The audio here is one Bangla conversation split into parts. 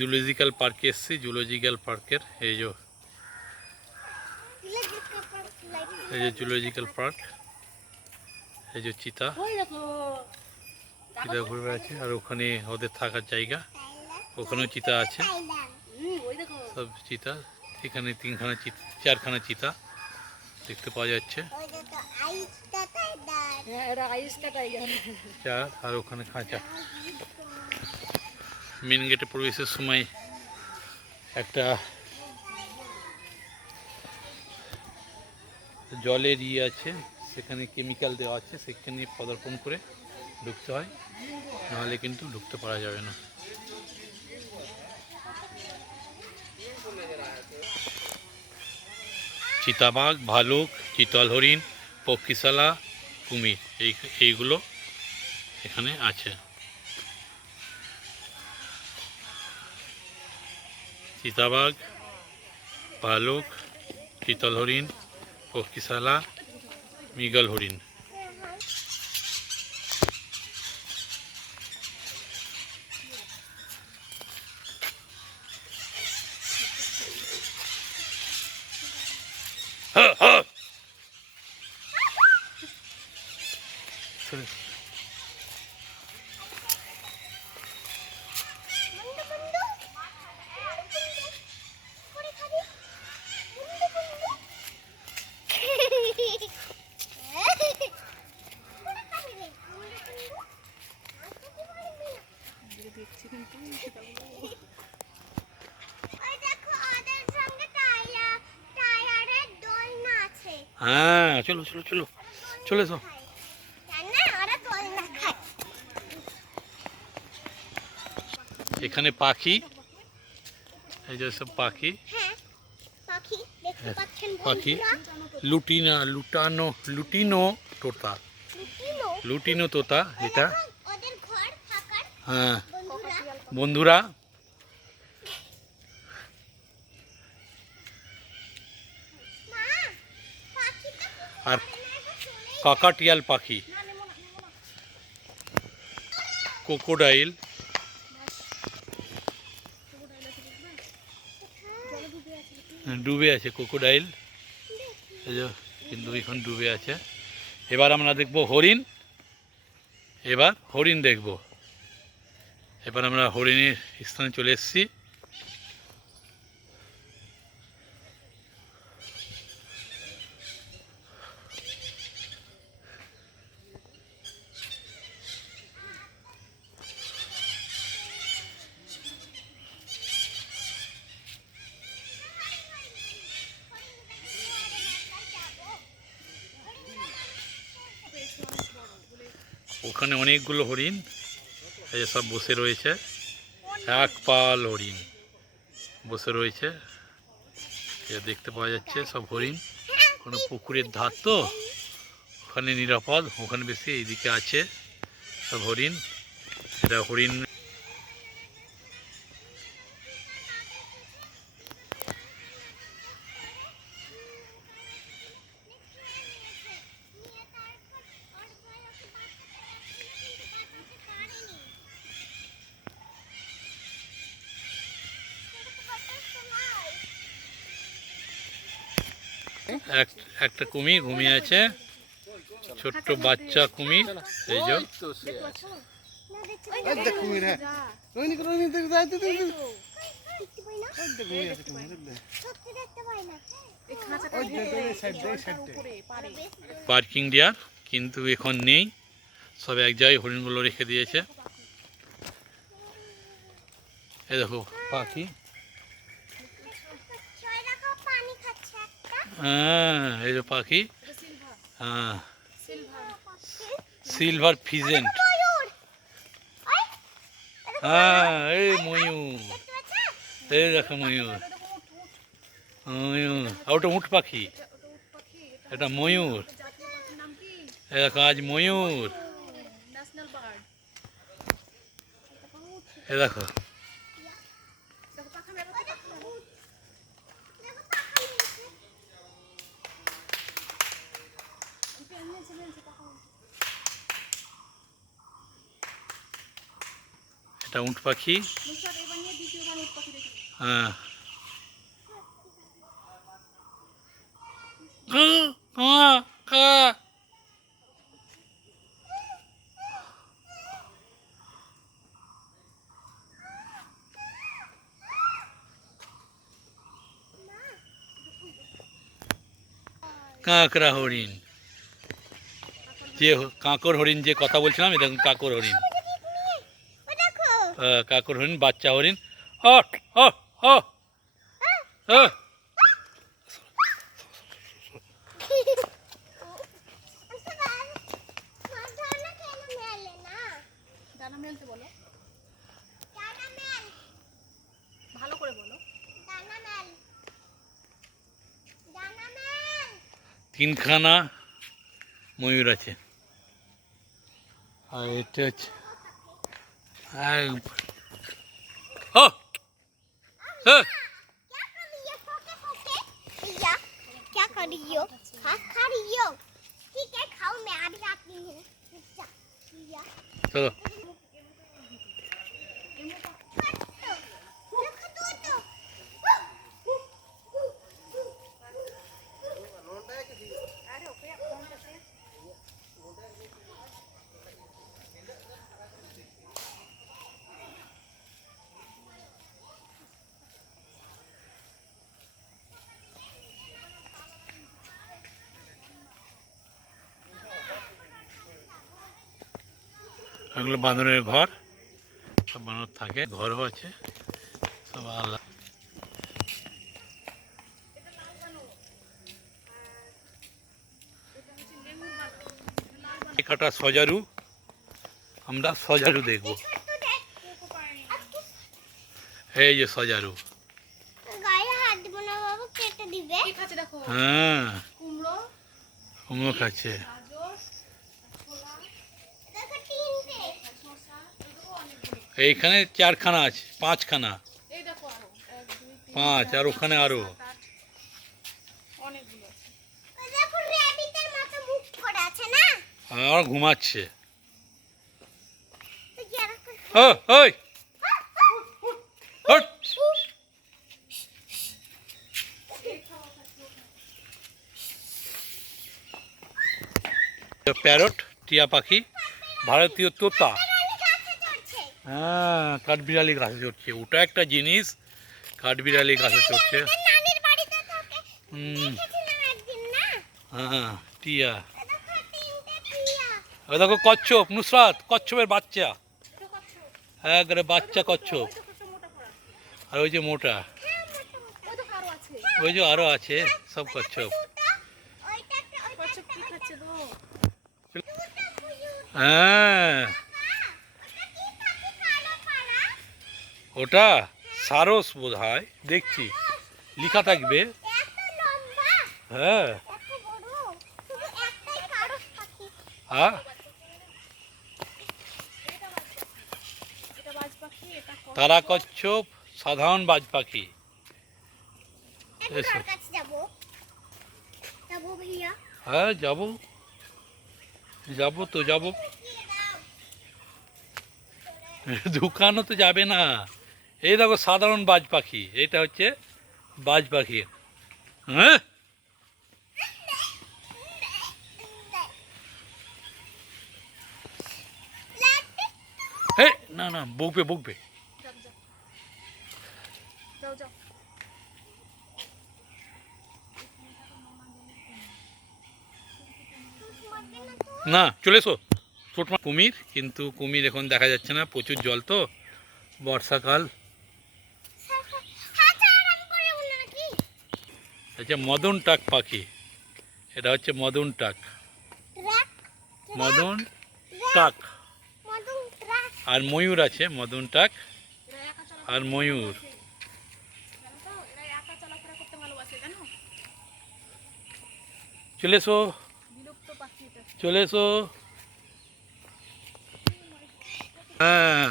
জুলজিক্যাল পার্কে এসেছি। জুলজিক্যাল পার্কের এই যে জুলজিক্যাল পার্ক, এই যে চিতা চিতা ঘুরে বেড়াচ্ছে। আর ওখানে ওদের থাকার জায়গা, ওখানেও চিতা আছে, সব চিতা। এখানে চারখানা চিতা দেখতে পাওয়া যাচ্ছে। আর ওখানে খাঁচা। মেন গেটে প্রবেশের সময় একটা জলের আছে, সেখানে কেমিক্যাল দেওয়া আছে, সেখানে পদার্পণ করে ঢুকতে হয়, নাহলে কিন্তু ঢুকতে পারা যাবে না। চিতাবাঘ, ভালুক, চিতল হরিণ, পক্ষীশালা, কুমির এইগুলো এখানে আছে। চিতাবাঘ, ভালুক, চিতল হরিণ, পক্ষীশালা, মৃগল হরিণ। হ্যাঁ, চলো চলো চলো চলে এসো। এখানে পাখি, এই যে সব পাখি, পাখি লুটিনো তোতা, লুটিনো তোতা এটা। হ্যাঁ বন্ধুরা, আর কাকাটিয়াল পাখি, ক্রোকোডাইল, ডুবে আছে ক্রোকোডাইল, কিন্তু এখন ডুবে আছে। এবার আমরা দেখব হরিণ। এবার হরিণ দেখব। এবার আমরা হরিণের স্থানে চলে এসেছি। ওখানে অনেকগুলো হরিণ এই সব বসে রয়েছে, এক পাল হরিণ বসে রয়েছে, দেখতে পাওয়া যাচ্ছে সব হরিণ। কোনো পুকুরের ধার তো, ওখানে নিরাপদ, ওখানে বেশি, এইদিকে আছে সব হরিণ। এটা হরিণ। একটা কুমির ঘুমিয়ে আছে, ছোট্ট বাচ্চা কুমির। এই যে পার্কিং ডিয়ার, কিন্তু এখন নেই, সব এক জায়গায় হরিণগুলো রেখে দিয়েছে। এই দেখো পাখি, হ্যাঁ এই যে পাখি, হ্যাঁ সিলভার ফিজেন্ট, হ্যাঁ এই ময়ূর, এই দেখো ময়ূর, ময়ূর। ওটা উট পাখি, এটা ময়ূর। এই দেখো আজ ময়ূর, এই দেখো। এটা উট পাখি। হ্যাঁ কা কা কাঁকড়া হরিণ, যে কাঁকড় হরিণ যে কথা বলছিলাম, এটা কাঁকড় হরিণ। কাঁকড় হরিণ, বাচ্চা হরিণ। তিনখানা ময়ূর আছে। আর এটা হচ্ছে চলো। এগুলো বাঁদরের ঘর, সব বানর থাকে, ঘরও আছে সব আলাদা। কাটা সজারু, আমরা সজারু দেখব। এই যে সজারু, হ্যাঁ কুমড়ো খাচ্ছে। এইখানে 4খানা আছে, 5খানা, 5, আর ওখানে আরো। আর ঘুমাচ্ছে। প্যারট, টিয়া পাখি, ভারতীয় তোতা। হ্যাঁ, কাঠবিড়ালি গাছে চড়ছে, ওটা একটা জিনিস, কাঠবিড়ালি গাছে চড়ছে। হ্যাঁ টিয়া। ওই দেখো কচ্ছপ, নুসরাত, কচ্ছপের বাচ্চা, একবারে বাচ্চা কচ্ছপ। আর ওই যে মোটা, ওই যে আরো আছে, সব কচ্ছপ। হ্যাঁ ওটা সারস বোধ হয়, দেখছি লেখা থাকবে। হ্যাঁ হ্যাঁ, তারা কচ্ছপ সাধারণ বাজ পাখি। হ্যাঁ যাবো, যাবো তো যাবো। দোকানও তো যাবে না। এই দেখো সাধারণ বাজ পাখি, এটা হচ্ছে বাজ পাখি। হ্যাঁ না না, বকবে বকবে। না চলে এসো। কুমির, কিন্তু কুমির এখন দেখা যাচ্ছে না, প্রচুর জল তো, বর্ষাকাল। আচ্ছা, মদন টাক পাখি, এটা হচ্ছে মদন টাক, মদন টাক। আর ময়ূর আছে, মদন টাক আর ময়ূর। চলে এসো, চলে এসো। হ্যাঁ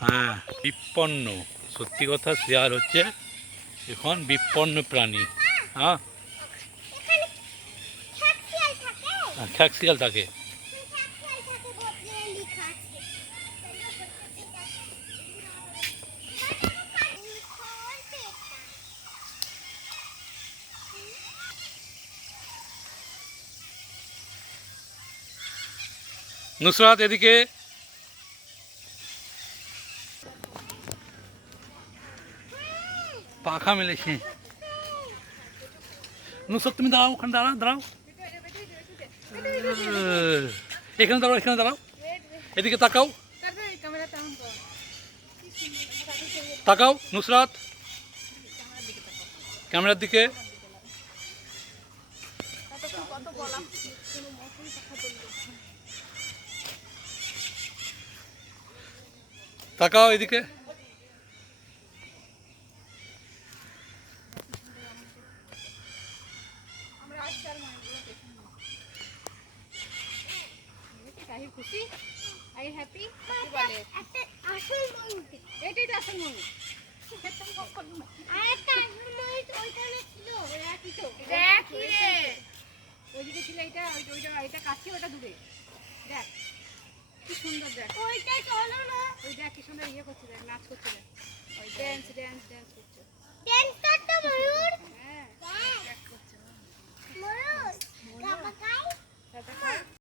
হ্যাঁ, বিপন্ন, সত্যি কথা শিয়াল হচ্ছে এখন বিপন্ন প্রাণী। হ্যাঁ, খ্যাক শিয়াল থাকে। নুসরাত এদিকে। পাখা মেলেছে। নুসরাত তুমি দাঁড়াও, ওখানে দাঁড়াও, দাঁড়াও, এখানে দাঁড়াও, এখানে দাঁড়াও, এদিকে তাকাও, তাকাও নুসরাত, ক্যামেরার দিকে। তাকাও এদিকে। খুশি? Are you happy? কি বলে? একটা আসল ময়ূর। এটাই তো আসল ময়ূর। আরেকটা আসল ময়ূর ওইখানে ছিল। একই তো। একই রে। ওইদিকে ছিল এটা, ওইটা এটা কাছে, ওটা দূরে। দেখ কি সুন্দর দেখ। ওইটাই চলো না। ওই দেখ কি সুন্দর ইয়ে করছে, দেখ নাচ করছে দেখ। ওই ড্যান্স ড্যান্স